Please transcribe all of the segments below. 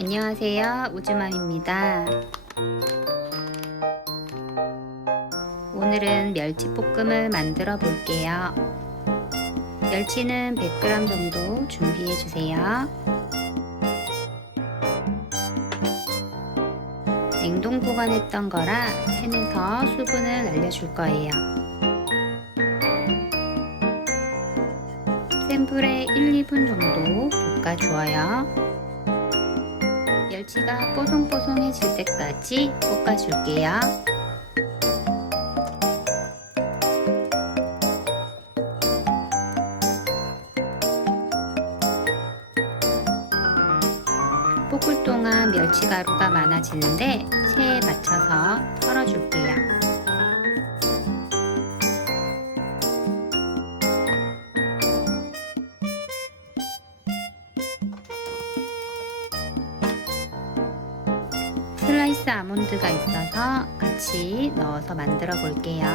안녕하세요. 우주맘입니다. 오늘은 멸치볶음을 만들어 볼게요. 멸치는 100g 정도 준비해 주세요. 냉동 보관했던 거라 팬에서 수분을 날려줄 거예요. 센 불에 1, 2분 정도 볶아주어요. 멸치가 뽀송뽀송해질 때까지 볶아줄게요. 볶을 동안 멸치가루가 많아지는데 체에 맞춰서 썰어줄게요. 슬라이스 아몬드가 있어서 같이 넣어서 만들어 볼게요.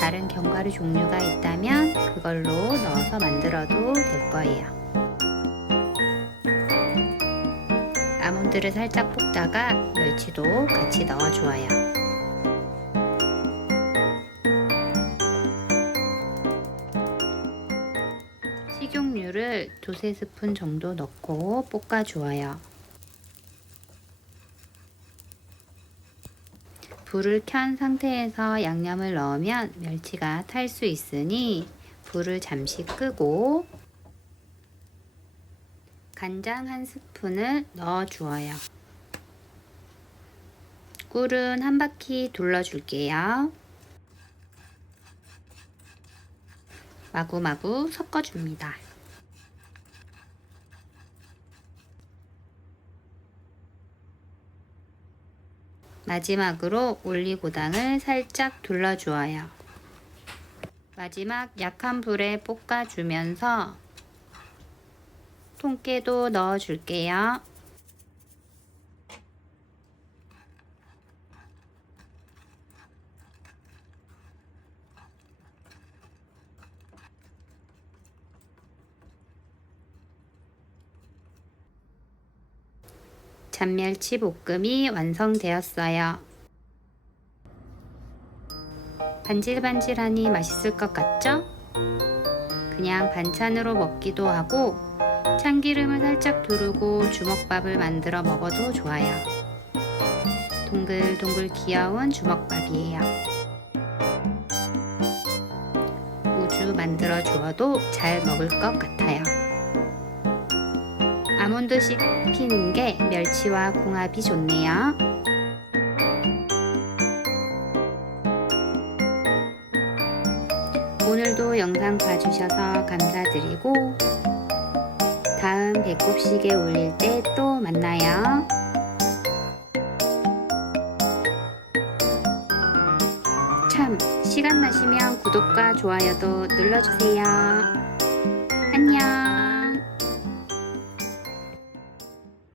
다른 견과류 종류가 있다면 그걸로 넣어서 만들어도 될 거예요. 아몬드를 살짝 볶다가 멸치도 같이 넣어주어요. 식용유를 두세 스푼 정도 넣고 볶아주어요. 불을 켠 상태에서 양념을 넣으면 멸치가 탈 수 있으니 불을 잠시 끄고 간장 한 스푼을 넣어 주어요. 꿀은 한 바퀴 둘러 줄게요. 마구마구 섞어줍니다. 마지막으로 올리고당을 살짝 둘러주어요. 마지막 약한 불에 볶아주면서 통깨도 넣어줄게요. 잔멸치 볶음이 완성되었어요. 반질반질하니 맛있을 것 같죠? 그냥 반찬으로 먹기도 하고 참기름을 살짝 두르고 주먹밥을 만들어 먹어도 좋아요. 동글동글 귀여운 주먹밥이에요. 우주 만들어 주어도 잘 먹을 것 같아요. 아몬드 씹히는 게 멸치와 궁합이 좋네요. 오늘도 영상 봐주셔서 감사드리고 다음 배꼽시계 올릴 때 또 만나요. 참, 시간 나시면 구독과 좋아요도 눌러주세요.